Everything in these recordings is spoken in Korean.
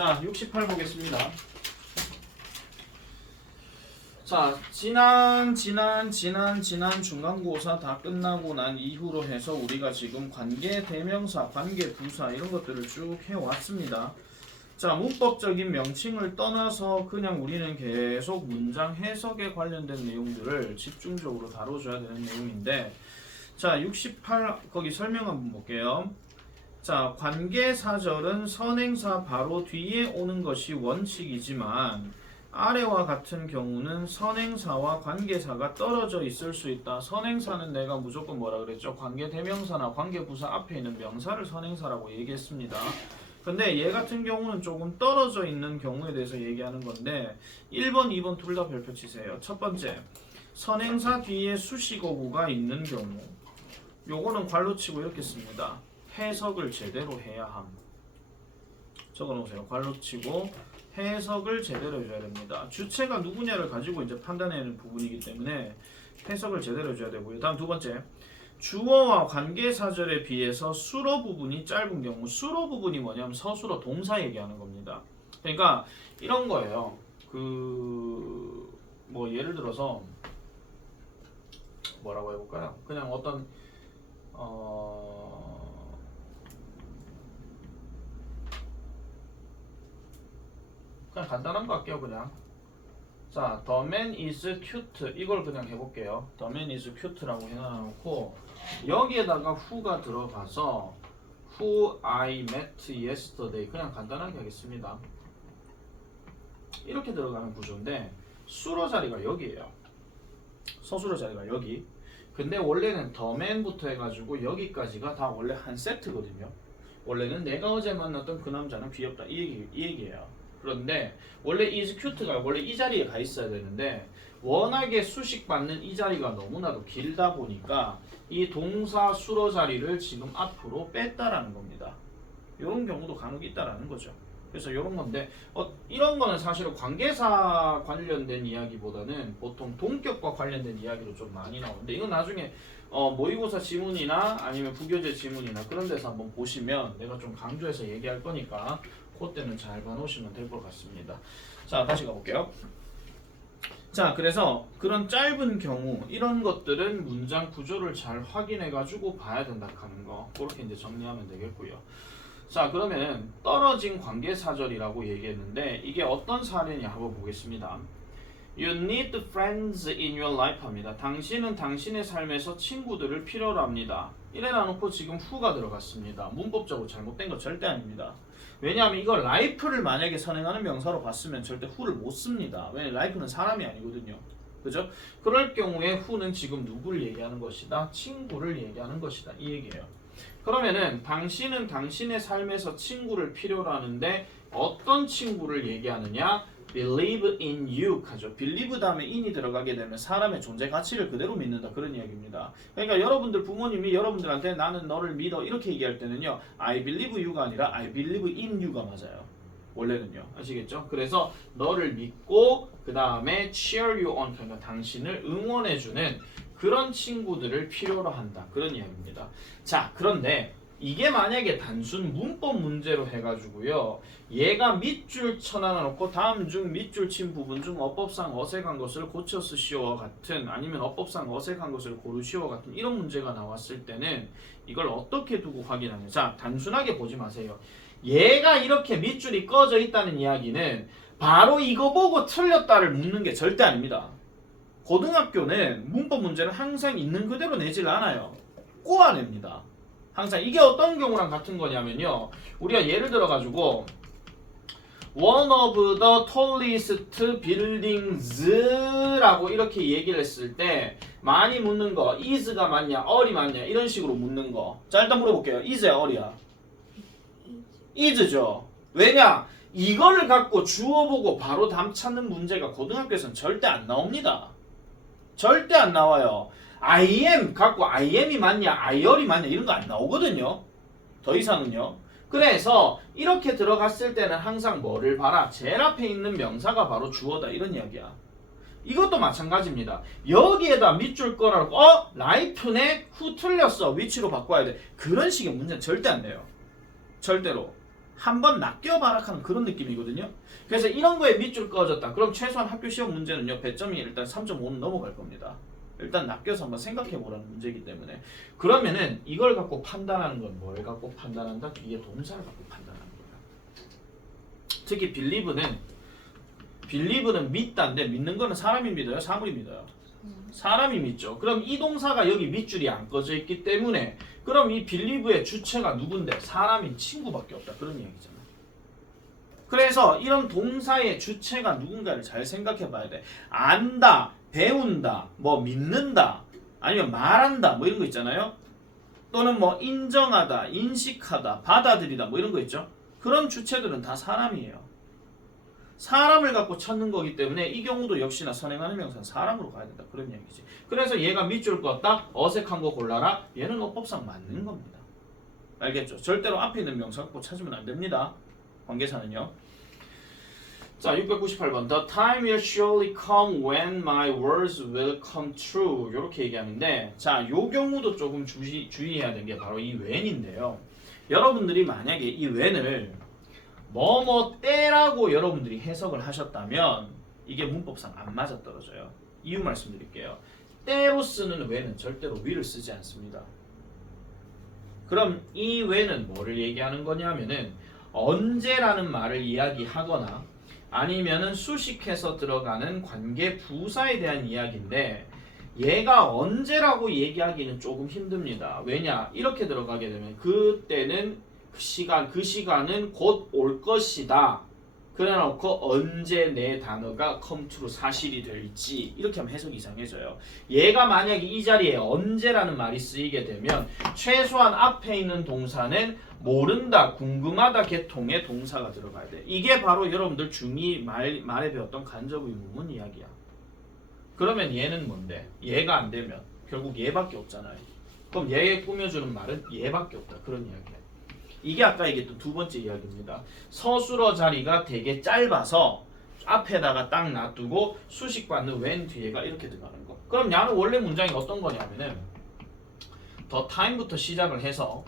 자, 68 보겠습니다. 자, 지난 중간고사 다 끝나고 난 이후로 해서 우리가 지금 관계 대명사, 관계 부사 이런 것들을 쭉 해왔습니다. 자, 문법적인 명칭을 떠나서 그냥 우리는 계속 문장 해석에 관련된 내용들을 집중적으로 다뤄줘야 되는 내용인데, 자, 68 거기 설명 한번 볼게요. 자, 관계사절은 선행사 바로 뒤에 오는 것이 원칙이지만 아래와 같은 경우는 선행사와 관계사가 떨어져 있을 수 있다. 선행사는 내가 무조건 뭐라 그랬죠? 관계대명사나 관계부사 앞에 있는 명사를 선행사라고 얘기했습니다. 근데 얘 같은 경우는 조금 떨어져 있는 경우에 대해서 얘기하는 건데 1번, 2번 둘 다 별표 치세요. 첫 번째, 선행사 뒤에 수식어구가 있는 경우 요거는 괄호 치고 이렇게 씁니다. 해석을 제대로 해야 함. 적어놓으세요. 괄호 치고 해석을 제대로 해줘야 됩니다. 주체가 누구냐를 가지고 이제 판단하는 부분이기 때문에 해석을 제대로 해줘야 되고요. 다음 두 번째, 주어와 관계사절에 비해서 수로 부분이 짧은 경우, 수로 부분이 뭐냐면 서술어 동사 얘기하는 겁니다. 그러니까 이런 거예요. 뭐 예를 들어서 뭐라고 해볼까요? 그냥 어떤 그냥 간단한 거 할게요. 그냥 자, the man is cute 이걸 그냥 해볼게요. the man is cute라고 해놔놓고 여기에다가 who가 들어가서 who I met yesterday 그냥 간단하게 하겠습니다. 이렇게 들어가는 구조인데 수로 자리가 여기에요. 서술어 자리가 여기. 근데 원래는 the man부터 해가지고 여기까지가 다 원래 한 세트거든요. 원래는 내가 어제 만났던 그 남자는 귀엽다 이 얘기예요. 그런데 원래 is cute가 원래 이 자리에 가 있어야 되는데 워낙에 수식받는 이 자리가 너무나도 길다 보니까 이 동사 수로 자리를 지금 앞으로 뺐다라는 겁니다. 이런 경우도 간혹 있다라는 거죠. 그래서 이런 건데 이런 거는 사실은 관계사 관련된 이야기보다는 보통 동격과 관련된 이야기로 좀 많이 나오는데 이건 나중에 모의고사 지문이나 아니면 부교재 지문이나 그런 데서 한번 보시면 내가 좀 강조해서 얘기할 거니까 그때는 잘 봐놓으시면 될 것 같습니다. 자, 다시 가볼게요. 자, 그래서 그런 짧은 경우 이런 것들은 문장 구조를 잘 확인해 가지고 봐야 된다 하는 거 그렇게 이제 정리하면 되겠고요. 자, 그러면 떨어진 관계사절이라고 얘기했는데 이게 어떤 사례냐 한번 보겠습니다. You need friends in your life 합니다. 당신은 당신의 삶에서 친구들을 필요로 합니다. 이래 놔놓고 지금 who가 들어갔습니다. 문법적으로 잘못된 거 절대 아닙니다. 왜냐하면 이걸 life를 만약에 선행하는 명사로 봤으면 절대 who를 못 씁니다. 왜냐하면 life는 사람이 아니거든요. 그죠? 그럴 경우에 who는 지금 누구를 얘기하는 것이다? 친구를 얘기하는 것이다. 이 얘기예요. 그러면은 당신은 당신의 삶에서 친구를 필요로 하는데 어떤 친구를 얘기하느냐? Believe in you 하죠. Believe 다음에 in이 들어가게 되면 사람의 존재 가치를 그대로 믿는다 그런 이야기입니다. 그러니까 여러분들 부모님이 여러분들한테 나는 너를 믿어 이렇게 얘기할 때는요 I believe you가 아니라 I believe in you가 맞아요. 원래는요. 아시겠죠? 그래서 너를 믿고 그 다음에 cheer you on 그러니까 당신을 응원해주는 그런 친구들을 필요로 한다. 그런 이야기입니다. 자, 그런데 이게 만약에 단순 문법 문제로 해가지고요. 얘가 밑줄 쳐놔놓고 다음 중 밑줄 친 부분 중 어법상 어색한 것을 고쳐 쓰시오와 같은 아니면 어법상 어색한 것을 고르시오와 같은 이런 문제가 나왔을 때는 이걸 어떻게 두고 확인하냐. 자, 단순하게 보지 마세요. 얘가 이렇게 밑줄이 꺼져 있다는 이야기는 바로 이거 보고 틀렸다를 묻는 게 절대 아닙니다. 고등학교는 문법 문제를 항상 있는 그대로 내질 않아요. 꼬아냅니다. 항상 이게 어떤 경우랑 같은 거냐면요. 우리가 예를 들어가지고 One of the tallest buildings라고 이렇게 얘기를 했을 때 많이 묻는 거 is가 맞냐, are이 맞냐 이런 식으로 묻는 거. 자, 일단 물어볼게요. is야, are야? is죠. 왜냐? 이거를 갖고 주어 보고 바로 답 찾는 문제가 고등학교에서는 절대 안 나옵니다. 절대 안 나와요. I am 갖고 I am이 맞냐, I are이 맞냐 이런 거 안 나오거든요. 더 이상은요. 그래서 이렇게 들어갔을 때는 항상 뭐를 봐라? 제일 앞에 있는 명사가 바로 주어다 이런 이야기야. 이것도 마찬가지입니다. 여기에다 밑줄 꺼라고 life네 who 틀렸어 위치로 바꿔야 돼. 그런 식의 문제는 절대 안 내요. 절대로. 한번 낚여봐라 하는 그런 느낌이거든요. 그래서 이런 거에 밑줄 그어졌다. 그럼 최소한 학교 시험 문제는요. 배점이 일단 3.5는 넘어갈 겁니다. 일단 낚여서 한번 생각해보라는 문제이기 때문에. 그러면은 이걸 갖고 판단하는 건 뭘 갖고 판단한다? 뒤에 동사를 갖고 판단하는 거야. 특히 빌리브는 믿다인데 믿는 거는 사람이 믿어요? 사물이 믿어요? 사람이 믿죠. 그럼 이 동사가 여기 밑줄이 안 꺼져 있기 때문에 그럼 이 빌리브의 주체가 누군데? 사람인 친구밖에 없다. 그런 얘기잖아. 그래서 이런 동사의 주체가 누군가를 잘 생각해 봐야 돼. 안다, 배운다, 뭐 믿는다, 아니면 말한다, 뭐 이런 거 있잖아요. 또는 뭐 인정하다, 인식하다, 받아들이다, 뭐 이런 거 있죠. 그런 주체들은 다 사람이에요. 사람을 갖고 찾는 거기 때문에 이 경우도 역시나 선행하는 명사는 사람으로 가야 된다. 그런 얘기지. 그래서 얘가 밑줄 껐다. 어색한 거 골라라. 얘는 어법상 맞는 겁니다. 알겠죠? 절대로 앞에 있는 명사 갖고 찾으면 안 됩니다. 관계사는요. 자, 698번. The time will surely come when my words will come true. 이렇게 얘기하는데, 자, 요 경우도 조금 주의해야 되는 게 바로 이 when인데요. 여러분들이 만약에 이 when을 뭐뭐 때라고 여러분들이 해석을 하셨다면 이게 문법상 안 맞아떨어져요. 이유 말씀드릴게요. 때로 쓰는 when은 절대로 will을 쓰지 않습니다. 그럼 이 when은 뭐를 얘기하는 거냐면은 언제라는 말을 이야기하거나 아니면은 수식해서 들어가는 관계 부사에 대한 이야기인데 얘가 언제라고 얘기하기는 조금 힘듭니다. 왜냐? 이렇게 들어가게 되면 그때는 그 시간은 곧 올 것이다. 그래놓고 언제 내 단어가 come true 사실이 될지 이렇게 하면 해석이 이상해져요. 얘가 만약에 이 자리에 언제라는 말이 쓰이게 되면 최소한 앞에 있는 동사는 모른다, 궁금하다 계통의 동사가 들어가야 돼. 이게 바로 여러분들 중2 말에 배웠던 간접 의문문 이야기야. 그러면 얘는 뭔데? 얘가 안 되면 결국 얘밖에 없잖아요. 그럼 얘에 꾸며주는 말은 얘밖에 없다. 그런 이야기야. 이게 아까 얘기했던 두 번째 이야기입니다. 서술어 자리가 되게 짧아서 앞에다가 딱 놔두고 수식받는 when 뒤에가 이렇게 들어가는 거. 그럼 야는 원래 문장이 어떤 거냐면은 the time부터 시작을 해서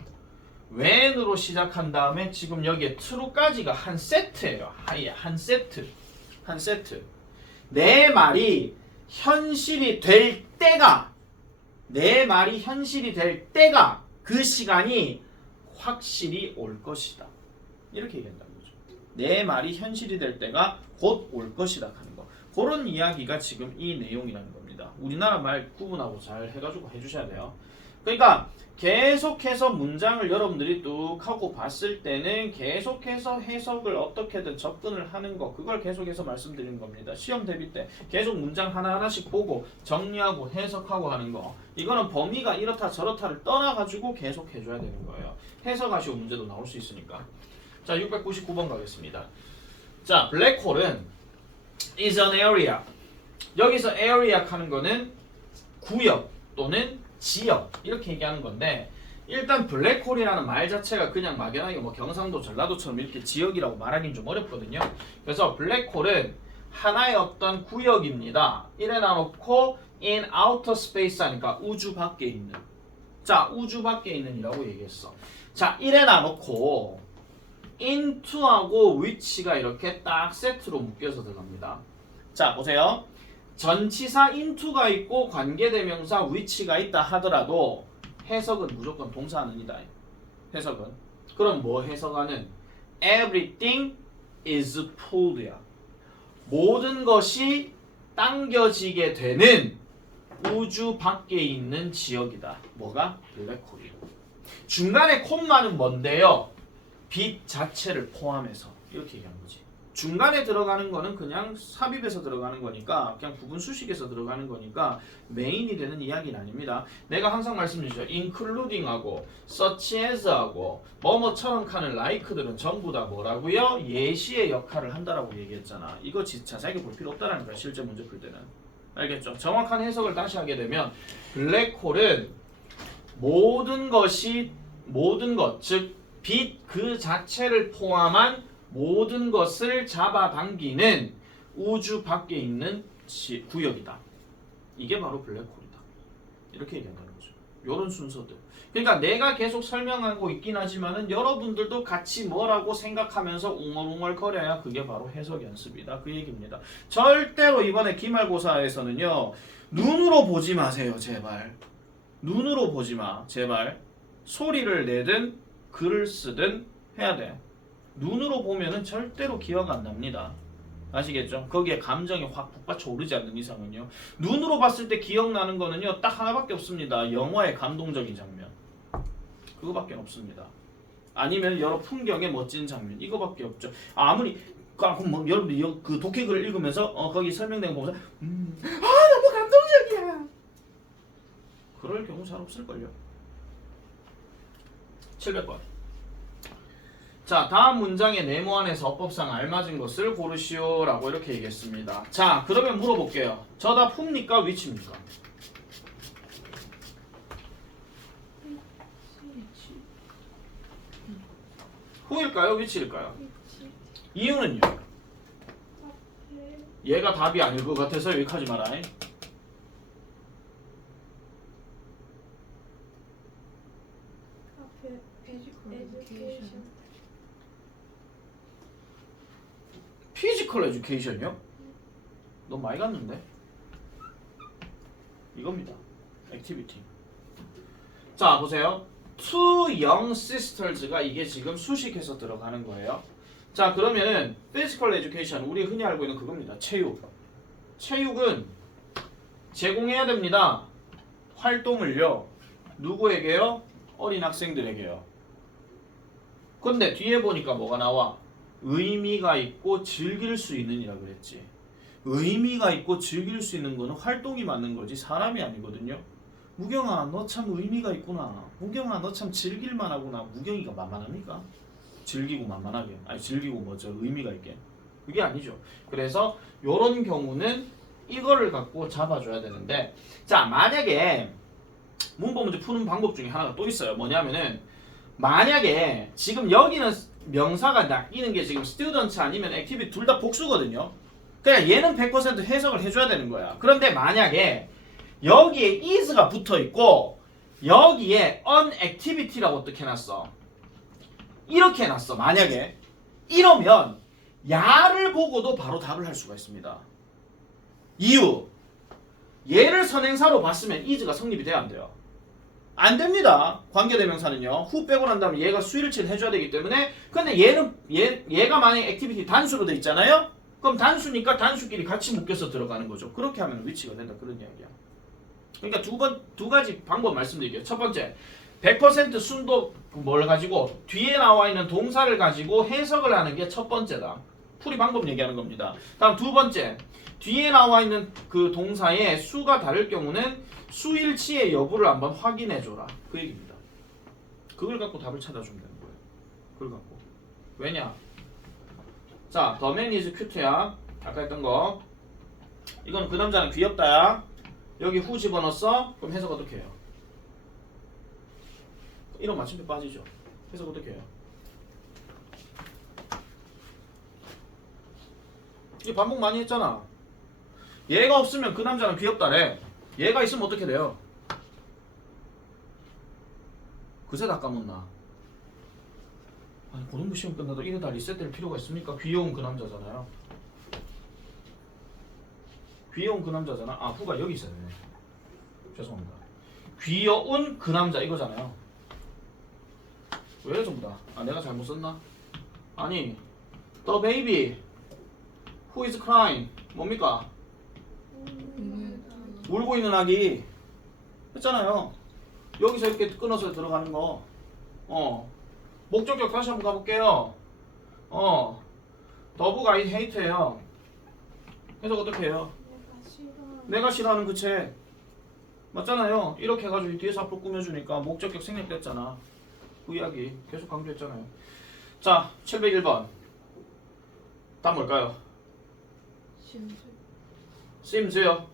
when으로 시작한 다음에 지금 여기에 true까지가 한 세트예요. 한 세트. 내 말이 현실이 될 때가 그 시간이 확실히 올 것이다. 이렇게 얘기한다는 거죠. 내 말이 현실이 될 때가 곧 올 것이다 하는 거. 그런 이야기가 지금 이 내용이라는 겁니다. 우리나라 말 구분하고 잘 해가지고 해주셔야 돼요. 그러니까 계속해서 문장을 여러분들이 뚝 하고 봤을 때는 계속해서 해석을 어떻게든 접근을 하는 거, 그걸 계속해서 말씀드리는 겁니다. 시험 대비 때 계속 문장 하나하나씩 보고 정리하고 해석하고 하는 거, 이거는 범위가 이렇다 저렇다를 떠나가지고 계속 해줘야 되는 거예요. 해석하시오 문제도 나올 수 있으니까. 자, 699번 가겠습니다. 자, 블랙홀은 is an area. 여기서 area 하는 거는 구역 또는 지역 이렇게 얘기하는 건데, 일단 블랙홀이라는 말 자체가 그냥 막연하게 뭐 경상도 전라도처럼 이렇게 지역이라고 말하기는 좀 어렵거든요. 그래서 블랙홀은 하나의 어떤 구역입니다. 이래 놔놓고 in outer space 하니까 우주 밖에 있는, 자 우주 밖에 있는 이라고 얘기했어. 자 이래 놔놓고 into하고 which가 이렇게 딱 세트로 묶여서 들어갑니다. 자 보세요. 전치사 into가 있고 관계대명사 which가 있다 하더라도 해석은 무조건 동사는이다. 해석은. 그럼 뭐 해석하는? Everything is pulled야. 모든 것이 당겨지게 되는 우주 밖에 있는 지역이다. 뭐가? 블랙홀이. 중간에 콤마는 뭔데요? 빛 자체를 포함해서 이렇게 얘기하는 거지. 중간에 들어가는 거는 그냥 삽입에서 들어가는 거니까, 그냥 부분 수식에서 들어가는 거니까 메인이 되는 이야기는 아닙니다. 내가 항상 말씀드리죠. including하고 such as하고 뭐뭐처럼 하는 like들은 전부 다 뭐라고요? 예시의 역할을 한다라고 얘기했잖아. 이거 자세하게 볼 필요 없다라는 거야. 실제 문제 풀 때는. 알겠죠? 정확한 해석을 다시 하게 되면 블랙홀은 모든 것, 즉 빛 그 자체를 포함한 모든 것을 잡아당기는 우주 밖에 있는 구역이다. 이게 바로 블랙홀이다. 이렇게 얘기한다는 거죠. 요런 순서들. 그러니까 내가 계속 설명하고 있긴 하지만은 여러분들도 같이 뭐라고 생각하면서 웅얼웅얼 거려야 그게 바로 해석 연습이다. 그 얘기입니다. 절대로 이번에 기말고사에서는요. 눈으로 보지 마세요. 제발. 눈으로 보지 마. 제발. 소리를 내든 글을 쓰든 해야 돼. 눈으로 보면은 절대로 기억 안 납니다. 아시겠죠? 거기에 감정이 확 북받쳐 오르지 않는 이상은요. 눈으로 봤을 때 기억나는 거는요. 딱 하나밖에 없습니다. 영화의 감동적인 장면. 그거밖에 없습니다. 아니면 여러 풍경의 멋진 장면. 이거밖에 없죠. 아무리 뭐, 여러분들 그 독해글을 읽으면서 거기 설명된 거 보면서 너무 감동적이야. 그럴 경우 잘 없을걸요. 700번. 자, 다음 문장의 네모 안에서 어법상 알맞은 것을 고르시오 라고 이렇게 얘기했습니다. 자, 그러면 물어볼게요. 저다 who입니까? which입니까? who일까요? which일까요? 이유는요? 얘가 답이 아닐 것 같아서 여기까지 마라. 피지컬 에듀케이션이요? 너무 많이 갔는데? 이겁니다. 액티비티. 자, 보세요. Two young sisters가 이게 지금 수식해서 들어가는 거예요. 자, 그러면은 physical education 우리 흔히 알고 있는 그겁니다. 체육. 체육은 제공해야 됩니다. 활동을요. 누구에게요? 어린 학생들에게요. 근데 뒤에 보니까 뭐가 나와? 의미가 있고 즐길 수 있는이라 그랬지. 의미가 있고 즐길 수 있는 거는 활동이 맞는 거지 사람이 아니거든요. 무경아 너 참 의미가 있구나. 무경아 너 참 즐길만 하구나. 무경이가 만만합니까? 즐기고 만만하게. 아니 즐기고 뭐죠? 의미가 있게. 그게 아니죠. 그래서 요런 경우는 이거를 갖고 잡아줘야 되는데 자 만약에 문법 문제 푸는 방법 중에 하나가 또 있어요. 뭐냐면은 만약에 지금 여기는 명사가 낚이는 게 지금 student 아니면 activity 둘 다 복수거든요. 그냥 얘는 100% 해석을 해줘야 되는 거야. 그런데 만약에 여기에 is가 붙어 있고 여기에 an activity라고 어떻게 해놨어? 이렇게 해놨어. 만약에 이러면 야를 보고도 바로 답을 할 수가 있습니다. 이유 얘를 선행사로 봤으면 is가 성립이 돼야 안 돼요. 안 됩니다. 관계대명사는요. 후 빼고 난 다음에 얘가 수일치를 해줘야 되기 때문에 근데 얘가 만약에 액티비티 단수로 돼 있잖아요. 그럼 단수니까 단수끼리 같이 묶여서 들어가는 거죠. 그렇게 하면 위치가 된다 그런 이야기야. 그러니까 두 가지 방법 말씀드릴게요. 첫 번째 100% 순도 뭘 가지고 뒤에 나와 있는 동사를 가지고 해석을 하는 게 첫 번째다. 풀이 방법 얘기하는 겁니다. 다음 두 번째 뒤에 나와 있는 그 동사의 수가 다를 경우는 수일치의 여부를 한번 확인해줘라. 그 얘기입니다. 그걸 갖고 답을 찾아주면 되는 거예요. 그걸 갖고. 왜냐? 자, the man is cute야. 아까 했던 거. 이건 그 남자는 귀엽다야. 여기 who 집어넣었어? 그럼 해석 어떻게 해요? 이런 마침표 빠지죠. 해석 어떻게 해요? 이 반복 많이 했잖아. 얘가 없으면 그 남자는 귀엽다래. 얘가 있으면 어떻게 돼요? 그새 다 까먹나? 아니 고등부 시험 끝나도 이러다 리셋될 필요가 있습니까? 귀여운 그 남자잖아요. 귀여운 그 남자잖아. 아 후가 여기 있어야 되네. 죄송합니다. 귀여운 그 남자 이거잖아요. 왜 전부 다? 아 내가 잘못 썼나? 아니 the baby who is crying 뭡니까? 울고 있는 아기 했잖아요. 여기서 이렇게 끊어서 들어가는 거. 목적격 다시 한번 가볼게요. 더브가 I hate예요. 해석 어떻게 해요? 내가 싫어하는 그 책 맞잖아요. 이렇게 해가지고 뒤에서 앞으로 꾸며주니까 목적격 생략됐잖아. 그 이야기 계속 강조했잖아요. 자 701번 답 뭘까요? 심즈요.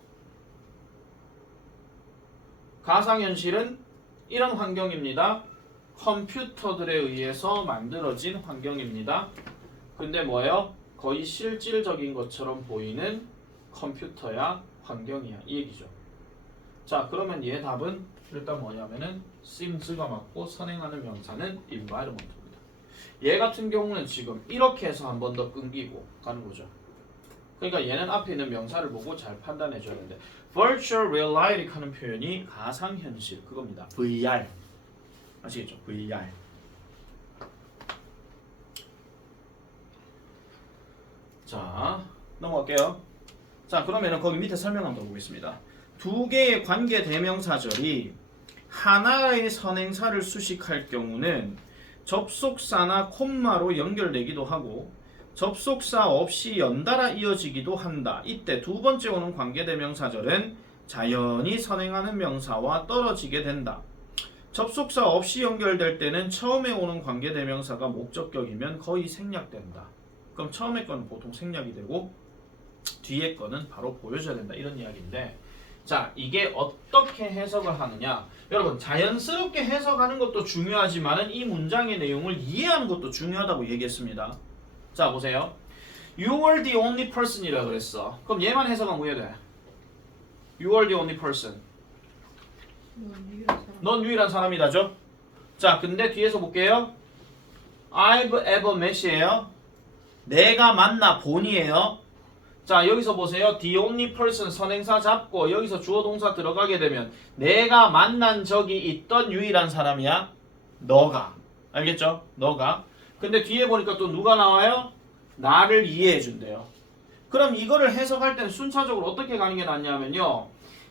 가상현실은 이런 환경입니다. 컴퓨터들에 의해서 만들어진 환경입니다. 근데 뭐예요? 거의 실질적인 것처럼 보이는 컴퓨터야 환경이야 이 얘기죠. 자 그러면 얘 답은 일단 뭐냐면은 seems가 맞고 선행하는 명사는 environment입니다. 얘 같은 경우는 지금 이렇게 해서 한 번 더 끊기고 가는 거죠. 그러니까 얘는 앞에 있는 명사를 보고 잘 판단해 줘야 되는데 virtual reality 하는 표현이 가상현실 그겁니다. VR 아시겠죠? VR. 자 넘어갈게요. 자 그러면은 거기 밑에 설명 한번 보겠습니다. 두 개의 관계 대명사절이 하나의 선행사를 수식할 경우는 접속사나 콤마로 연결되기도 하고 접속사 없이 연달아 이어지기도 한다. 이때 두 번째 오는 관계 대명사절은 자연히 선행하는 명사와 떨어지게 된다. 접속사 없이 연결될 때는 처음에 오는 관계 대명사가 목적격이면 거의 생략된다. 그럼 처음에 거는 보통 생략이 되고 뒤에 거는 바로 보여줘야 된다. 이런 이야기인데 자 이게 어떻게 해석을 하느냐 여러분 자연스럽게 해석하는 것도 중요하지만 이 문장의 내용을 이해하는 것도 중요하다고 얘기했습니다. 자 보세요. You were the only person 이라 그랬어. 그럼 얘만 해석하면 뭐 해야 돼? You were the only person. 넌 유일한 사람이다죠? 자 근데 뒤에서 볼게요. I've ever met이에요. 내가 만나 본이에요. 자 여기서 보세요. The only person 선행사 잡고 여기서 주어 동사 들어가게 되면 내가 만난 적이 있던 유일한 사람이야. 너가. 알겠죠? 너가. 근데 뒤에 보니까 또 누가 나와요? 나를 이해해 준대요. 그럼 이거를 해석할 때는 순차적으로 어떻게 가는 게 낫냐면요.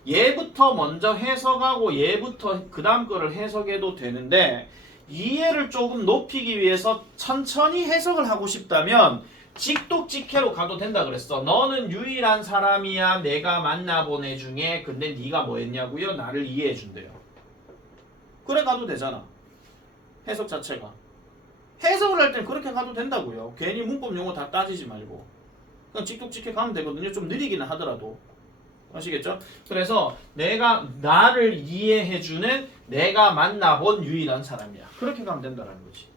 얘부터 먼저 해석하고 얘부터 그 다음 거를 해석해도 되는데 이해를 조금 높이기 위해서 천천히 해석을 하고 싶다면 직독직해로 가도 된다 그랬어. 너는 유일한 사람이야. 내가 만나본 애 중에. 근데 네가 뭐 했냐고요? 나를 이해해 준대요. 그래 가도 되잖아. 해석 자체가. 해석을 할 땐 그렇게 가도 된다고요. 괜히 문법 용어 다 따지지 말고. 그냥 직독직해 가면 되거든요. 좀 느리기는 하더라도. 아시겠죠? 그래서 내가 나를 이해해주는 내가 만나본 유일한 사람이야. 그렇게 가면 된다는 거지.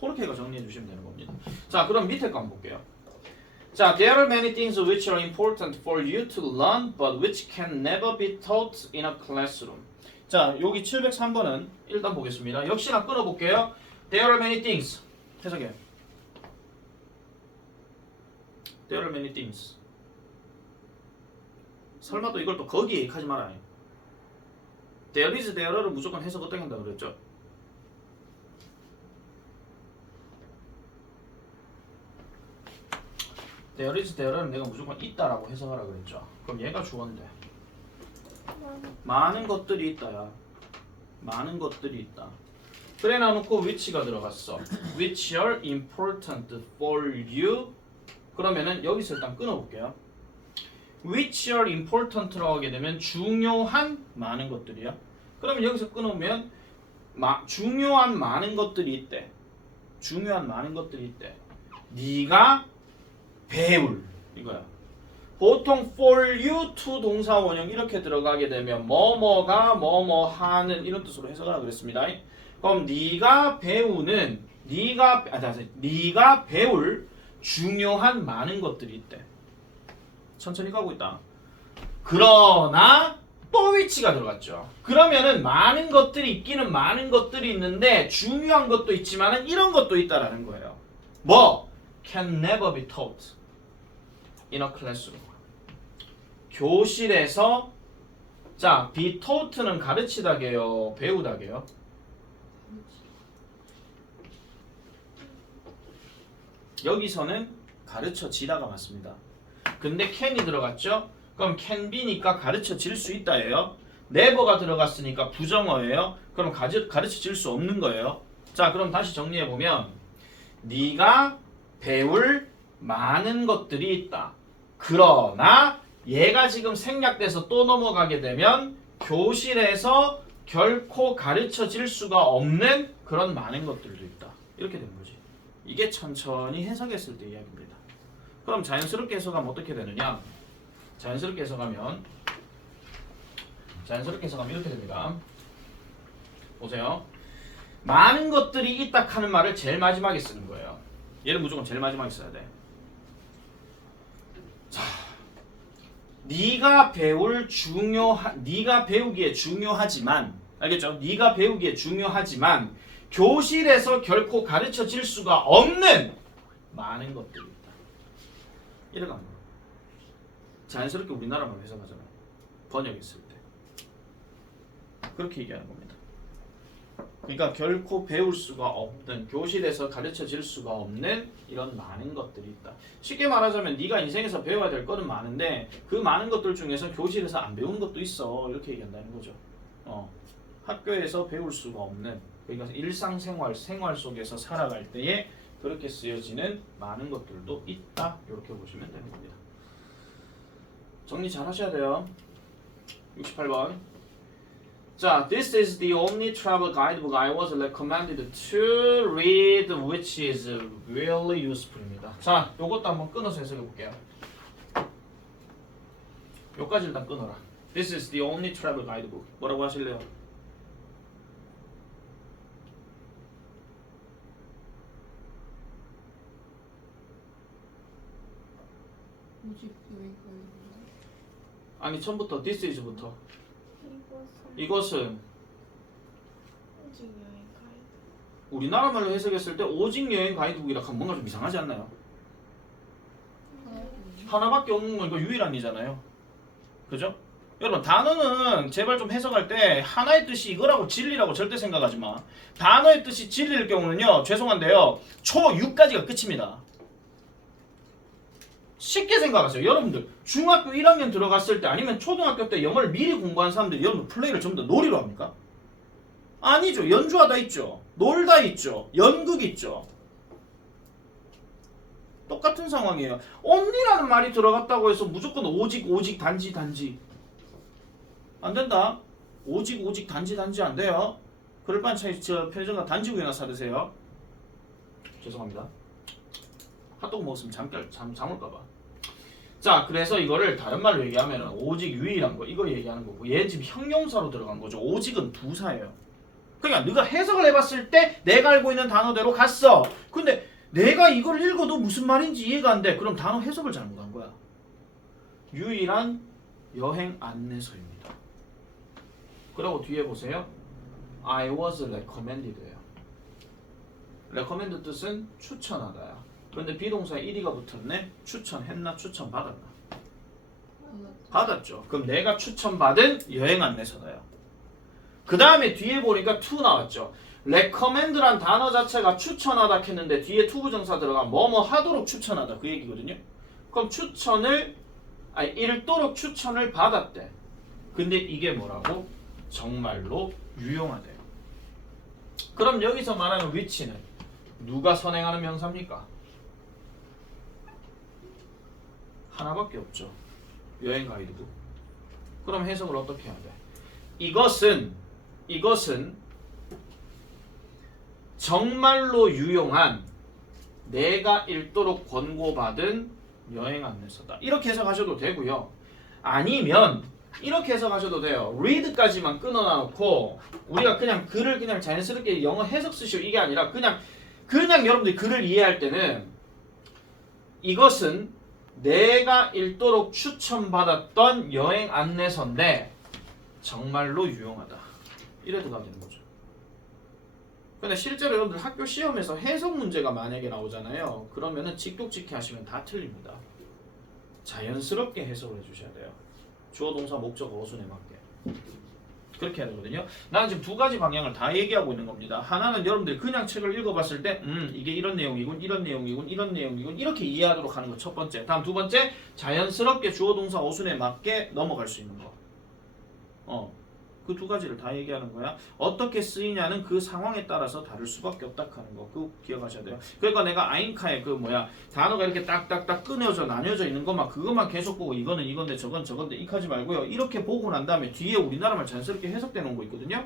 그렇게 정리해 주시면 되는 겁니다. 자 그럼 밑에 거 한번 볼게요. 자 There are many things which are important for you to learn but which can never be taught in a classroom. 자 여기 703번은 일단 보겠습니다. 역시나 끊어볼게요. There are many things 해석해. There are many things. 설마 또 이걸 또 거기에 하지 말아요. There is, there를 무조건 해석 어떻게 한다고 그랬죠? There is, there는 내가 무조건 있다라고 해석하라 그랬죠. 그럼 얘가 주어인데 많은 것들이 있다야. 많은 것들이 있다. 그래 놔놓고 which가 들어갔어. Which are important for you. 그러면은 여기서 일단 끊어볼게요. Which are important라고 하게 되면 중요한 많은 것들이야. 그러면 여기서 끊으면 중요한 많은 것들이 있대. 중요한 많은 것들이 있대. 네가 배울 이거야. 보통 for you to 동사 원형 이렇게 들어가게 되면 뭐뭐가 뭐뭐 하는 이런 뜻으로 해석하라 그랬습니다. 그럼 네가 배우는 네가 배울 중요한 많은 것들이 있대. 천천히 가고 있다. 그러나 또 위치가 들어갔죠. 그러면은 많은 것들이 있기는 많은 것들이 있는데 중요한 것도 있지만은 이런 것도 있다라는 거예요. 뭐? Can never be taught in a classroom. 교실에서 자, be taught는 가르치다게요, 배우다게요. 여기서는 가르쳐지다가 맞습니다. 근데 can이 들어갔죠? 그럼 can be니까 가르쳐질 수 있다예요. never가 들어갔으니까 부정어예요. 그럼 가르쳐질 수 없는 거예요. 자, 그럼 다시 정리해보면 네가 배울 많은 것들이 있다. 그러나 얘가 지금 생략돼서 또 넘어가게 되면 교실에서 결코 가르쳐질 수가 없는 그런 많은 것들도 있다. 이렇게 된 거지. 이게 천천히 해석했을 때 이야기입니다. 그럼 자연스럽게 해석하면 어떻게 되느냐? 자연스럽게 해석하면 이렇게 됩니다. 보세요. 많은 것들이 있다 하는 말을 제일 마지막에 쓰는 거예요. 얘는 무조건 제일 마지막에 써야 돼. 자, 네가 배우기에 중요하지만 알겠죠? 네가 배우기에 중요하지만 교실에서 결코 가르쳐질 수가 없는 많은 것들이 있다. 이래가 안 자연스럽게 우리나라만 해석하잖아요. 번역했을 때 그렇게 얘기하는 겁니다. 그러니까 결코 배울 수가 없는 교실에서 가르쳐질 수가 없는 이런 많은 것들이 있다. 쉽게 말하자면 네가 인생에서 배워야 될 거는 많은데 그 많은 것들 중에서 교실에서 안 배운 것도 있어. 이렇게 얘기한다는 거죠. 학교에서 배울 수가 없는 그러니까 일상생활 속에서 살아갈 때에 그렇게 쓰여지는 많은 것들도 있다. 이렇게 보시면 되는 겁니다. 정리 잘 하셔야 돼요. 68번. 자, this is the only travel guidebook I was recommended to read, which is really useful입니다. 자, 요것도 한번 끊어서 해석해 볼게요. 요까지 일단 끊어라. This is the only travel guidebook. 뭐라고 하실래요? 오직 여기까지. 아니 처음부터 this is부터 이것은 이것은 오직 여행 가이드. 우리나라 말로 해석했을 때 오직 여행 가이드북이라 하면 뭔가 좀 이상하지 않나요? 하나밖에 없는 건 이거 유일한이잖아요. 그죠? 여러분 단어는 제발 좀 해석할 때 하나의 뜻이 이거라고 진리라고 절대 생각하지 마. 단어의 뜻이 진리일 경우는요. 죄송한데요. 초6까지가 끝입니다. 쉽게 생각하세요. 여러분들 중학교 1학년 들어갔을 때 아니면 초등학교 때 영어를 미리 공부한 사람들이 여러분 플레이를 전부 다 놀이로 합니까? 아니죠. 연주하다 있죠. 놀다 있죠. 연극 있죠. 똑같은 상황이에요. only라는 말이 들어갔다고 해서 무조건 오직 단지 안 된다. 오직 단지 안 돼요. 그럴 바엔 저 편의점 가 단지 우유나 사드세요. 죄송합니다. 핫도그 먹었으면 잠 올까봐. 자, 그래서 이거를 다른 말로 얘기하면 오직 유일한 거 이거 얘기하는 거고 얘는 지금 형용사로 들어간 거죠. 오직은 부사예요. 그러니까 네가 해석을 해봤을 때 내가 알고 있는 단어대로 갔어. 근데 내가 이걸 읽어도 무슨 말인지 이해가 안 돼. 그럼 단어 해석을 잘못한 거야. 유일한 여행 안내서입니다. 그리고 뒤에 보세요. I was recommended예요. recommend 뜻은 추천하다야. 그런데 비동사에 ed가 붙었네. 추천했나? 추천받았나? 받았죠. 그럼 내가 추천받은 여행 안내서다요. 그 다음에 뒤에 보니까 to 나왔죠. recommend란 단어 자체가 추천하다 했는데 뒤에 to 부정사 들어가 뭐뭐 하도록 추천하다 그 얘기거든요. 그럼 읽도록 추천을 받았대. 근데 이게 뭐라고? 정말로 유용하대요. 그럼 여기서 말하는 which는 누가 선행하는 명사입니까? 하나밖에 없죠. 여행 가이드북. 그럼 해석을 어떻게 해야 돼? 이것은 정말로 유용한 내가 읽도록 권고받은 여행 안내서다. 이렇게 해석하셔도 되고요. 아니면 이렇게 해석하셔도 돼요. read까지만 끊어놔놓고 우리가 그냥 글을 그냥 자연스럽게 영어 해석 쓰시오 이게 아니라 그냥 여러분들이 글을 이해할 때는 이것은 내가 읽도록 추천받았던 여행 안내서인데 정말로 유용하다. 이래 들어가야 되는 거죠. 근데 실제로 여러분들 학교 시험에서 해석 문제가 만약에 나오잖아요. 그러면은 직독직해 하시면 다 틀립니다. 자연스럽게 해석을 해주셔야 돼요. 주어 동사 목적 어순에 맞게. 그렇게 해야 되거든요. 나는 지금 두 가지 방향을 다 얘기하고 있는 겁니다. 하나는 여러분들 그냥 책을 읽어봤을 때 이게 이런 내용이군 이렇게 이해하도록 하는 거 첫 번째. 다음 두 번째 자연스럽게 주어 동사 어순에 맞게 넘어갈 수 있는 거. 그 두 가지를 다 얘기하는 거야. 어떻게 쓰이냐는 그 상황에 따라서 다를 수밖에 없다 하는 거. 그거 기억하셔야 돼요. 그러니까 내가 아인카에 단어가 이렇게 딱딱딱 끊어져 나뉘어져 있는 것만 그것만 계속 보고 이거는 이건데 저건데 이까지 말고요. 이렇게 보고 난 다음에 뒤에 우리나라 말 자연스럽게 해석돼 놓은 거 있거든요.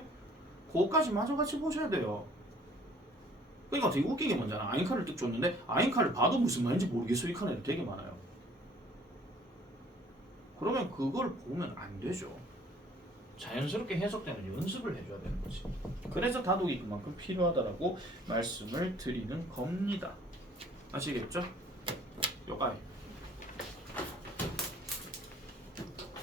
그거까지 마저 같이 보셔야 돼요. 그러니까 되게 웃긴 게 뭔지 알아? 아인카를 딱 줬는데 아인카를 봐도 무슨 말인지 모르겠어 이칸 애들 되게 많아요. 그러면 그걸 보면 안 되죠. 자연스럽게 해석되는 연습을 해줘야 되는 거지. 그래서 다독이 그만큼 필요하다라고 말씀을 드리는 겁니다. 아시겠죠? 요까지.